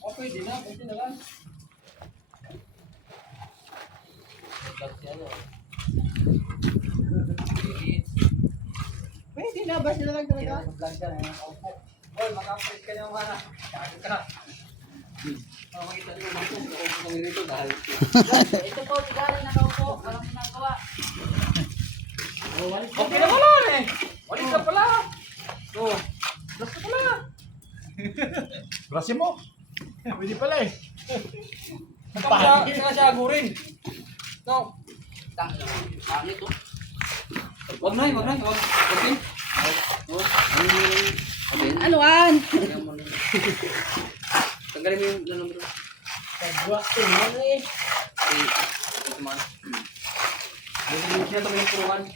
Okay, di na. Pwede na lang. Pwede na. Basta na lang talaga. Vlog ka na. Boy, makaprint ka naman na. Kaya ka. Makita nyo naman kung nakaupo kami rito dahil. Ito po, galing nakaupo. Walang ginagawa. Okay na pala eh. Walis ka pala. Oh, plus ka pala. Brasin mo. Pwede pala eh. Saka siya agurin. No. Pangit to. Wag na, wag na. Wag. Okay. Anuan? Tanggalin mo yung numero. Kagwa to, ano eh. Ito man. Ano siya ito yung puruan?